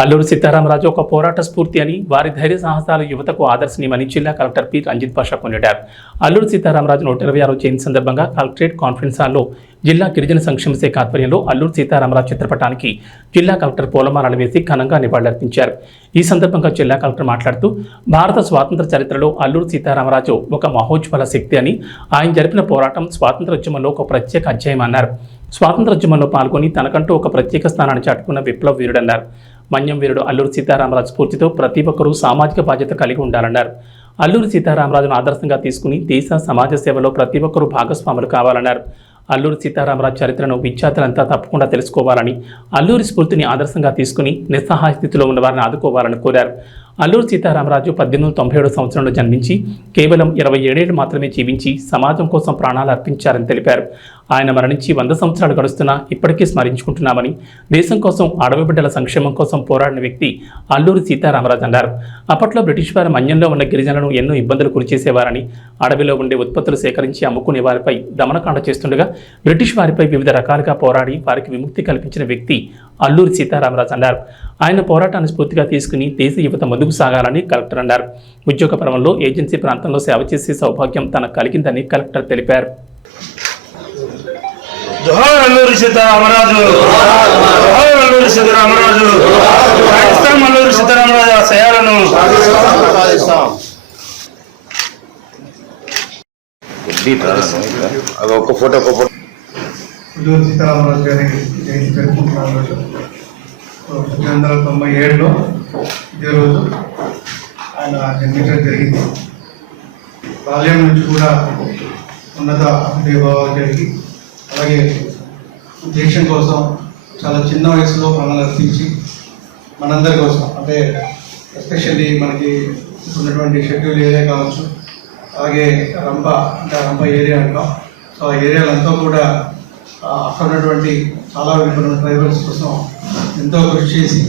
అల్లూరు సీతారామరాజు ఒక పోరాట స్ఫూర్తి అని వారి ధైర్య సాహసాలు యువతకు ఆదర్శనీయమని జిల్లా కలెక్టర్ పి. రంజిత్ పాషా కొనియాడారు. అల్లూరు సీతారామరాజు నూట ఇరవై ఆరో జయంతి సందర్భంగా కలెక్టరేట్ కాన్ఫరెన్స్ హాల్లో జిల్లా గిరిజన సంక్షేమ శాఖ ఆధ్వర్యంలో అల్లూరు సీతారామరాజు చిత్రపటానికి జిల్లా కలెక్టర్ పూలమాలలు వేసి ఘనంగా నివాళులర్పించారు. ఈ సందర్భంగా జిల్లా కలెక్టర్ మాట్లాడుతూ భారత స్వాతంత్ర చరిత్రలో అల్లూరు సీతారామరాజు ఒక మహోజ్వల శక్తి అని ఆయన జరిపిన పోరాటం స్వాతంత్రోద్యమంలో ఒక ప్రత్యేక అధ్యాయం అన్నారు. స్వాతంత్రోద్యమంలో పాల్గొని తనకంటూ ఒక ప్రత్యేక స్థానాన్ని చాటుకున్న విప్లవ వీరుడన్నారు. మన్యం వీరుడు అల్లూరు సీతారామరాజు స్ఫూర్తితో ప్రతి ఒక్కరూ సామాజిక బాధ్యత కలిగి ఉండాలన్నారు. అల్లూరి సీతారామరాజును ఆదర్శంగా తీసుకుని దేశ సమాజ సేవలో ప్రతి ఒక్కరూ భాగస్వాములు కావాలన్నారు. అల్లూరి సీతారామరాజు చరిత్రను విద్యార్థులంతా తప్పకుండా తెలుసుకోవాలని అల్లూరి స్ఫూర్తిని ఆదర్శంగా తీసుకుని నిస్సహాయ స్థితిలో ఉన్న వారిని ఆదుకోవాలని కోరారు. అల్లూరు సీతారామరాజు పద్దెనిమిది వందల తొంభై ఏడు సంవత్సరంలో జన్మించి కేవలం ఇరవై ఏడేళ్ళు మాత్రమే జీవించి సమాజం కోసం ప్రాణాలు అర్పించారని తెలిపారు. ఆయన మరణించి వంద సంవత్సరాలు గడుస్తున్నా ఇప్పటికీ స్మరించుకుంటున్నామని దేశం కోసం అడవి బిడ్డల సంక్షేమం కోసం పోరాడిన వ్యక్తి అల్లూరి సీతారామరాజు అన్నారు. అప్పట్లో బ్రిటిష్ వారి మన్యంలో ఉన్న గిరిజనులను ఎన్నో ఇబ్బందులు గురిచేసేవారని అడవిలో ఉండే ఉత్పత్తులు సేకరించి అమ్ముకునే వారిపై దమనకాండ చేస్తుండగా బ్రిటిష్ వారిపై వివిధ రకాలుగా పోరాడి వారికి విముక్తి కల్పించిన వ్యక్తి అల్లూరి సీతారామరాజు అన్నారు. ఆయన పోరాటాన్ని స్ఫూర్తిగా తీసుకుని దేశ యువత ముందుకు సాగాలని కలెక్టర్ అన్నారు. ఉద్యోగ పర్వంలో ఏజెన్సీ ప్రాంతంలో సేవ చేసే సౌభాగ్యం తనకు కలిగిందని కలెక్టర్ తెలిపారు. జోహార్ అల్లూరి సీతారామరాజు జోహార్ అల్లూరి సీతారామరాజు పాకిస్తాన్ అల్లూరి సీతారామరాజు ఆశయాలను అది ఒక ఫోటో ఒక ఫోటో. సీతారామరాజు గారి జయంతి పంతొమ్మిది వందల తొంభై ఏడులో ఇదే రోజు ఆయన జన్మించడం జరిగింది. బాల్యం నుంచి కూడా ఉన్నత దేవాలు జరిగి అలాగే దేశం కోసం చాలా చిన్న వయసులో మనల్ని అర్పించి మనందరి కోసం అంటే ఎస్పెషల్లీ మనకి ఉన్నటువంటి షెడ్యూల్ ఏరియా కావచ్చు అలాగే రంప అంటే రంప ఏరియా అంటాం. సో ఆ ఏరియాలంతా కూడా అక్కడ ఉన్నటువంటి చాలా వెనుకబడిన ట్రైబల్స్ కోసం ఎంతో కృషి చేసి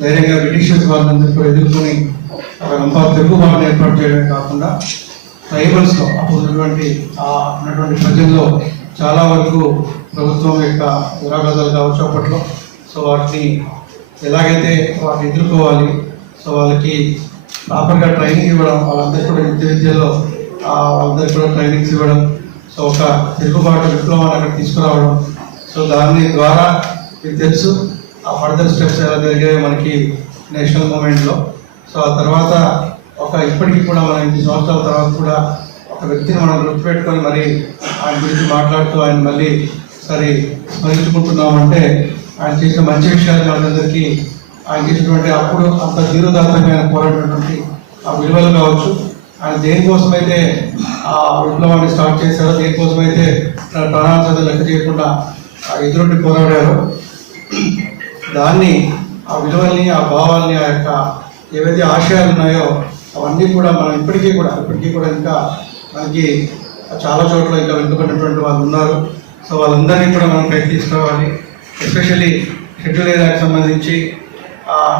ధైర్యంగా బ్రిటిషర్స్ వాళ్ళందరూ కూడా ఎదుర్కొని అక్కడ రంప తెలుగు భావన ఏర్పాటు చేయడమే కాకుండా ట్రైబల్స్లో అప్పుడు ఉన్నటువంటి ఉన్నటువంటి ప్రజల్లో చాలా వరకు ప్రభుత్వం యొక్క దురాగతాలు కావచ్చు అప్పట్లో. సో వాటిని ఎలాగైతే వాటిని ఎదుర్కోవాలి సో వాళ్ళకి ప్రాపర్గా ట్రైనింగ్ ఇవ్వడం వాళ్ళందరికీ కూడా విద్య విద్యలో ఆ, వాళ్ళందరికీ కూడా ట్రైనింగ్స్ ఇవ్వడం ఒక తిరుగుబాటు విప్లవాన్ని అక్కడ తీసుకురావడం. సో దాని ద్వారా మీకు తెలుసు ఆ ఫర్దర్ స్టెప్స్ ఎలా జరిగాయో మనకి నేషనల్ మూమెంట్లో సో ఆ తర్వాత ఒక ఇప్పటికీ కూడా మనం ఇన్ని సంవత్సరాల తర్వాత కూడా ఒక వ్యక్తిని మనం గుర్తుపెట్టుకొని మరి ఆయన గురించి మాట్లాడుతూ ఆయన మళ్ళీ సరే స్మరించుకుంటున్నామంటే ఆయన చేసిన మంచి విషయాలు మనందరికీ ఆయన చేసినటువంటి అప్పుడు అంత ధీరోదాత్తంగా ఆయన ఆ విలువలు కావచ్చు. ఆయన దేనికోసమైతే ఆ విప్లవాన్ని స్టార్ట్ చేశారో దేనికోసమైతే ప్రాణాలు చదువు లెక్క చేయకుండా ఆ ఎదురుండి పోరాడారు దాన్ని ఆ విలువల్ని ఆ భావాల్ని ఆ యొక్క ఏవైతే ఆశయాలు ఉన్నాయో అవన్నీ కూడా మనం ఇప్పటికీ కూడా ఇప్పటికీ కూడా ఇంకా మనకి చాలా చోట్ల ఇంకా వెనుకబడినటువంటి వాళ్ళు ఉన్నారు. సో వాళ్ళందరినీ కూడా మనం ప్రయత్నించుకోవాలి ఎస్పెషల్లీ షెడ్యూల్ ఏరియాకి సంబంధించి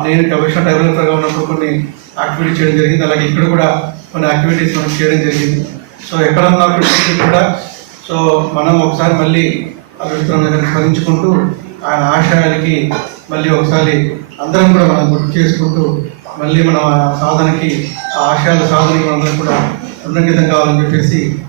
నేను కమిషన్ డెవలపర్గా ఉన్నప్పుడు కొన్ని యాక్టివిటీ చేయడం జరిగింది. అలాగే ఇక్కడ కూడా కొన్ని యాక్టివిటీస్ మనం చేయడం జరిగింది. సో ఎక్కడ కూడా సో మనం ఒకసారి మళ్ళీ అభిప్రాయం దగ్గర స్మరించుకుంటూ ఆయన ఆశయాలకి మళ్ళీ ఒకసారి అందరం కూడా మనం గుర్తు చేసుకుంటూ మళ్ళీ మనం ఆ సాధనకి ఆ ఆశయాల సాధనకి మనందరం కూడా ఉన్నంకితం కావాలని చెప్పేసి